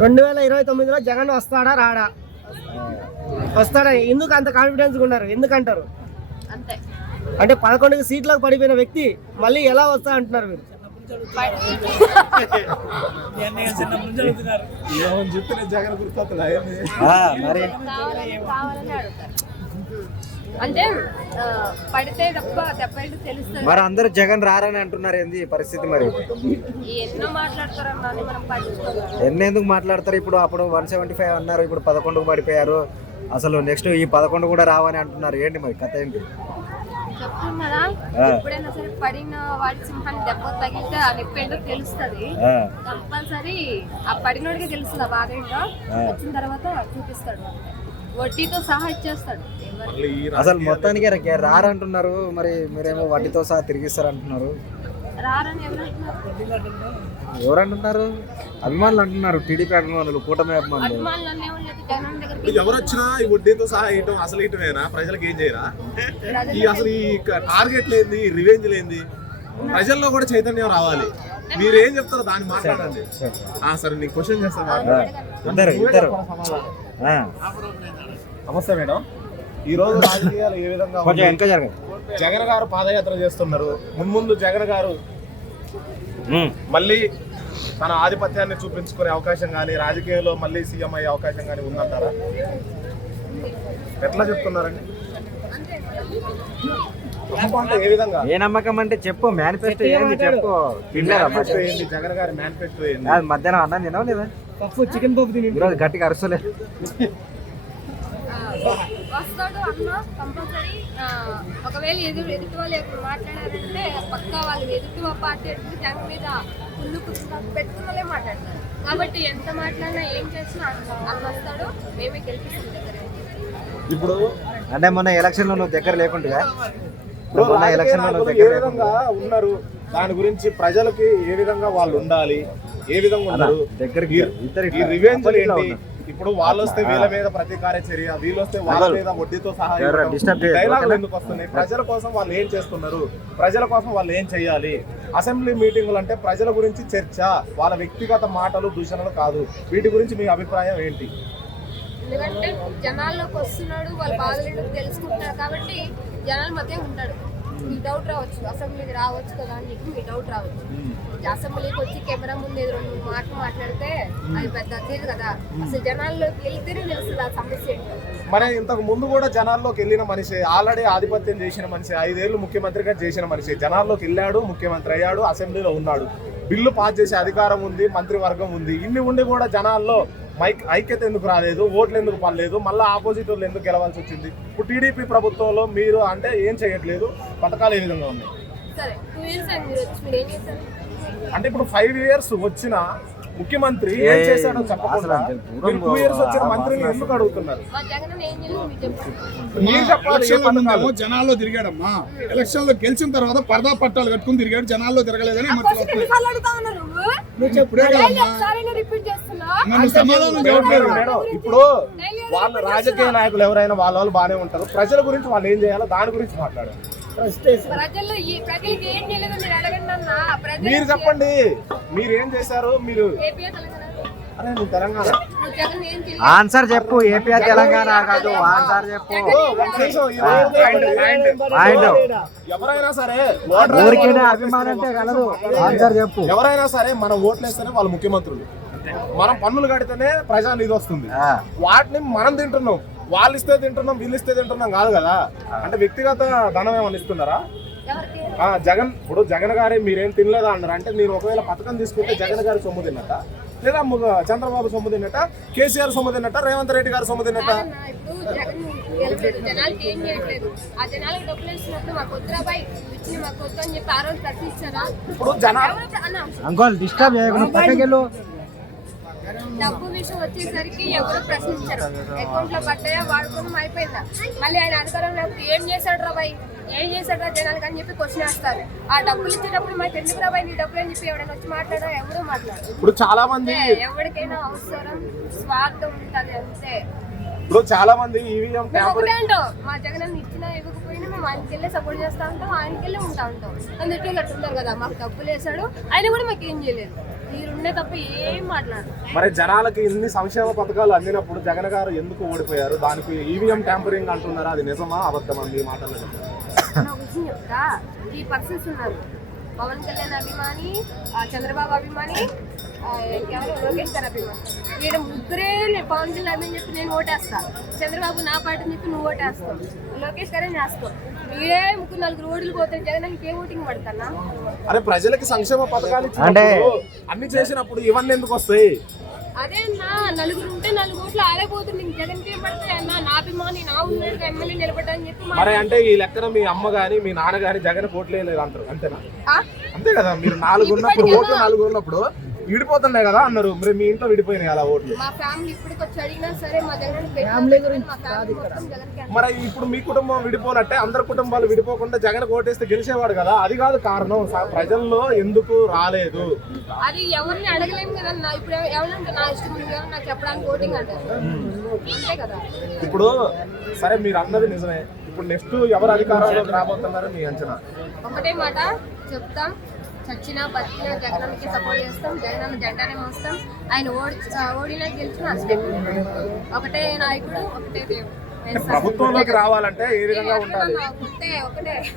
2029లో జగన్ వస్తాడా రాడా? వస్తాడా? ఎందుకు అంత కాన్ఫిడెన్స్ ఉన్నారు? ఎందుకంటారు? అంటే 11 సీట్లకు పడిపోయిన వ్యక్తి మళ్ళీ ఎలా వస్తా అంటున్నారు మీరు? అంటే పడితే తప్ప దెబ్బలు తెలుస్తుంది. మరి అందరూ జగన్ రారని అంటున్నారు, ఏంది పరిస్థితి? మరి ఎన్నో మాట్లాడతారన్నా మనం పట్టించుకోవాలి. ఎందుకు మాట్లాడతారు? ఇప్పుడు అప్పుడు 175 అన్నారు, ఇప్పుడు 11కు పడిపోయారు. అసలు నెక్స్ట్ ఈ 11 కూడా రావని అంటున్నారు. ఏంటి మరి కథ ఏంటి? చెప్తున్నారా, ఎప్పుడైనా సరే పడిన వాడి సింహాన్ని దెబ్బ తగిలితే ఆ నొప్పి ఏంటో తెలుస్తుంది. కంపల్సరీ ఆ పడినోడికే తెలుస్తుంది ఆ బాధ ఏంటో. వచ్చిన తర్వాత చూపిస్తాడు, వడ్డీతో సహా ఇచ్చేస్తాడు. అసలు మొత్తానికి రారంటున్నారు, మరి మీరేమో వడ్డీతో సహా తిరిగిస్తారు అంటున్నారు. రారని ఎవరంటున్నారు? అభిమానులు అంటున్నారు, టీడీపీ అభిమానులు, కూటమి అభిమానులు. ఎవరు వచ్చినా ఈ వడ్డీతో సహా ఇయటం అసలు ఇయటమేనా? ప్రజలకు ఏం చేయరా? అసలు ఈ టార్గెట్ లేని, రివెంజ్ లేని ప్రజల్లో కూడా చైతన్యం రావాలి. మీరేం చెప్తారో దాన్ని మాట్లాడండి. సరే, నీకు క్వశ్చన్ చేస్తాను. నమస్తే మేడం. ఈ రోజు రాజకీయాలు ఏ విధంగా జగన్ గారు పాదయాత్ర చేస్తున్నారు. మున్ముందు జగన్ గారు మళ్ళీ తన ఆధిపత్యాన్ని చూపించుకునే అవకాశం కానీ, రాజకీయాల్లో మళ్ళీ సీఎం అయ్యే అవకాశం కానీ ఉందంటారా? ఎట్లా చెప్తున్నారండి? ఏ విధంగా? ఏ నమ్మకం అంటే చెప్పు, మేనిఫెస్టో ఏంది చెప్పు. మేనిఫెస్టో ఏంటి? జగన్ గారి మేనిఫెస్టో ఏంటి? మధ్యాహ్నం అన్నం తినవు లేదా? చికెన్ పప్పు తిని ఈరోజు గట్టిగా అరుసలే. వస్తాడు అన్న కంపల్సరీ. ఒకవేళ ఎదుటి వాళ్ళు మాట్లాడారంటే పక్కా వాళ్ళు ఎదుటి పార్టీ జగన్ మీద కుళ్ళు పెట్టుకున్న వాళ్ళే మాట్లాడతారు. కాబట్టి ఎంత మాట్లాడినా ఏం చేసినా అన్న వస్తాడు, మేమే గెలిపిస్తాం దగ్గర. ఇప్పుడు అంటే మొన్న ఎలక్షన్ లో నువ్వు దగ్గర లేకుండా ఉన్నారు, దాని గురించి ప్రజలకి ఏ విధంగా వాళ్ళు ఉండాలి, ఏ విధంగా ఉన్నారు దగ్గరికి రివెంజ్ ఏంటి? ఇప్పుడు వాళ్ళు వస్తే వీళ్ళ మీద ప్రతీకార చర్య, వీళ్ళు వస్తే వాళ్ళ మీద వడ్డీతో సహాయం, డైలాగులు ఎందుకు వస్తున్నాయి? ప్రజల కోసం వాళ్ళు ఏం చేస్తున్నారు, ప్రజల కోసం వాళ్ళు ఏం చేయాలి? అసెంబ్లీ మీటింగులు అంటే ప్రజల గురించి చర్చ, వాళ్ళ వ్యక్తిగత మాటలు, దూషణలు కాదు. వీటి గురించి మీ అభిప్రాయం ఏంటి? ఎందుకంటే జనాల్లోకి వస్తున్నాడు, వాళ్ళు బాధలు తెలుసుకుంటున్నారు కాబట్టి జనాల మధ్య ఉంటాడు. మీకు డౌట్ రావచ్చు, అసెంబ్లీకి రావచ్చు కదా అని చెప్పి మీకు డౌట్ రావచ్చు. అసెంబ్లీకి వచ్చి కెమెరా ముందు 2 మాటలు మాట్లాడితే అది పెద్ద తీరు కదా. అసలు జనాల్లోకి వెళ్తేనే తెలుస్తుంది ఆ సమస్య ఏంటో. మరి ఇంతకు ముందు కూడా జనాల్లోకి వెళ్ళిన మనిషి, ఆల్రెడీ ఆధిపత్యం చేసిన మనిషి, 5 ఏళ్ళు ముఖ్యమంత్రిగా చేసిన మనిషి, జనాల్లోకి వెళ్ళాడు, ముఖ్యమంత్రి అయ్యాడు, అసెంబ్లీలో ఉన్నాడు, బిల్లు పాస్ చేసే అధికారం ఉంది, మంత్రివర్గం ఉంది. ఇన్ని ఉండి కూడా జనాల్లో ఐక్యత ఎందుకు రాలేదు, ఓట్లు ఎందుకు పడలేదు, మళ్ళీ ఆపోజిట్ వాళ్ళు ఎందుకు గెలవాల్సి వచ్చింది? ఇప్పుడు టీడీపీ ప్రభుత్వంలో మీరు అంటే ఏం చేయట్లేదు, పథకాలు ఏ విధంగా ఉన్నాయి? అంటే ఇప్పుడు 5 years వచ్చిన ముఖ్యమంత్రి ఏం చేశాడో చెప్పకుండా 2 years వచ్చిన మంత్రిని ఎందుకు అడుగుతున్నారు? జనాల్లో తిరిగాడమ్మా, ఎలక్షన్ లో గెలిచిన తర్వాత పరదా పట్టాలు కట్టుకుని తిరిగాడు, జనాల్లో తిరగలేదని ఇప్పుడు వాళ్ళ రాజకీయ నాయకులు ఎవరైనా వాళ్ళు బాగానే ఉంటారు, ప్రజల గురించి వాళ్ళు ఏం చేయాలో దాని గురించి మాట్లాడారు. మీరు చెప్పండి, మీరు ఏం చేశారు? మీరు తెలంగాణ ఆన్సర్ చెప్పు. ఏపీ తెలంగాణ కాదు, ఆన్సర్ చెప్పు. ఎవరైనా సరే అభిమానం అంటే కలదు, ఆన్సర్ చెప్పు. ఎవరైనా సరే మనం ఓట్లు వేస్తేనే వాళ్ళు ముఖ్యమంత్రులు, మనం పన్నులు కడితేనే ప్రజా నిధి వస్తుంది. వాటిని మనం తింటున్నాం, వాళ్ళు ఇస్తే తింటున్నాం, వీళ్ళు ఇస్తే తింటున్నాం కాదు కదా. అంటే వ్యక్తిగత ధనం ఏమని ఇస్తున్నారా? జగన్ ఇప్పుడు జగన్ గారే మీరేం తినలేదా అన్నారు. అంటే మీరు ఒకవేళ పథకం తీసుకుంటే జగన్ గారి సొమ్ము తిన్నట్ట, లేదా చంద్రబాబు సొమ్ము తిన్నట్ట, కేసీఆర్ సొమ్ము తిన్నట్ట, రేవంత్ రెడ్డి గారి సొమ్ము తిన్నట్ట? ఇప్పుడు జనాలు డిస్టర్బ్ చేయకుండా డబ్బు విషయం వచ్చేసరికి ఎవరు ప్రశ్నించారు. అకౌంట్ లో పడ్డాయా, వాడుకోవడం అయిపోయిందా, మళ్ళీ ఆయన అధికారంలో ఏం చేశాడు రాబాయ్, ఏం చేశాడు రా జనాలకు అని చెప్పి క్వశ్చన్ వేస్తారు. ఆ డబ్బులు ఇచ్చేటప్పుడు మాకు ఎందుకు రాబాయ్ నీ డబ్బులు అని చెప్పి ఎవరైనా వచ్చి మాట్లాడా? ఎవరు మాట్లాడారు. ఇప్పుడు చాలా మంది ఎవరికైనా అవసరం స్వార్థం ఉంటుంది అంతే. ఇప్పుడు చాలా మంది ఈవీఎం ఏంటో మా జగన్ ఇచ్చినా ఇవ్వకపోయినా మేము ఆయనకి వెళ్ళి సపోర్ట్ చేస్తా ఉంటాం, ఆయనకి వెళ్ళి ఉంటా ఉంటాం. అందుకే అట్లుంటారు కదా, మాకు డబ్బులు వేసాడు ఆయన కూడా మాకు ఏం చేయలేదు. ఈ రెండే తప్ప ఏం మాట్లాడు. మరి జనాలకి ఇన్ని సంక్షేమ పథకాలు అందినప్పుడు జగన్ గారు ఎందుకు ఓడిపోయారు? దానికి ఈవీఎం ట్యాంపరింగ్ అంటున్నారా? అది నిజమా అబద్ధమా మీ మాటలు? ఒక విషయం చెప్తా, ఈ పర్సన్స్ ఉన్నారు, పవన్ కళ్యాణ్ అభిమాని, చంద్రబాబు అభిమాని, ఎవరు లోకేష్ గారు అభిమాని. వీడు ముగ్గురే పవన్ కళ్యాణ్ అభిమాని చెప్పి నేను ఓటేస్తా, చంద్రబాబు నా పార్టీని చెప్పి నువ్వు ఓటేస్తావు, లోకేష్ గారే నేస్తావు. వీడే ముగ్గురు నలుగురు ఓట్లు పోతే జగన్ ఏ ఓటింగ్ పడతానా? అరే ప్రజలకి సంక్షేమ పథకాలు ఇచ్చినప్పుడు అన్ని చేసినప్పుడు ఇవన్నీ ఎందుకు వస్తాయి? అదే అన్నా, నలుగురు ఉంటే 4 ఓట్లు ఆడైపోతుంది. జగన్ కి ఏం పడతాయి అన్న? నా అభిమాని, నా ఉన్నాడు ఎమ్మెల్యే నిలబడ్డాని చెప్పి మరి అంటే ఈ లెక్కన మీ అమ్మ గాని మీ నాన్న గాని జగన్ ఓట్లు వేయలేదు అంటారు, అంతేనా? అంతే కదా, మీరు 4 ఉన్నప్పుడు ఓట్లు 4 ఉన్నప్పుడు విడిపోతున్నాయి కదా అన్నారు. మరి మీ ఇంట్లో విడిపోయినాయి అలా ఓట్లు. మా ఫ్యామిలీ ఇప్పటికి వచ్చి అడిగినా సరే మా జగన్ ఫ్యామిలీ గురించి కాదు ఇక్కడ. మరి ఇప్పుడు మీ కుటుంబం విడిపోనట్టే అందరి కుటుంబాలు విడిపోకుండా జగన్ ఓటేస్తే గెలిచేవాడు కదా, అది కాదు కారణం. ప్రజల్లో ఎందుకు రాలేదు? అది ఎవరిని అడగలేము కదా. ఇప్పుడు ఎవరంటే నా ఇష్టం ఉంది కదా నాకు చెప్పడానికి ఓటింగ్ అంటారు, అంతే కదా. ఇప్పుడు సరే మీరు అన్నది నిజమే, ఇప్పుడు నెక్స్ట్ ఎవరు అధికారంలోకి రాబోతున్నారు మీ అంచనా? ఒకటే మాట చెప్తాం, చచ్చినా బతికినా జగన్కి సపోర్ట్ చేస్తాం, జగన్ జెండానే మోస్తాం. ఆయన ఓడినా గెలిచినా అಷ್ಟೇ. ఒకటే నాయకుడు, ఒకటే దేవుడు. ప్రభుత్వంలోకి రావాలంటే ఏ విధంగా ఉండాలి? ఒకటే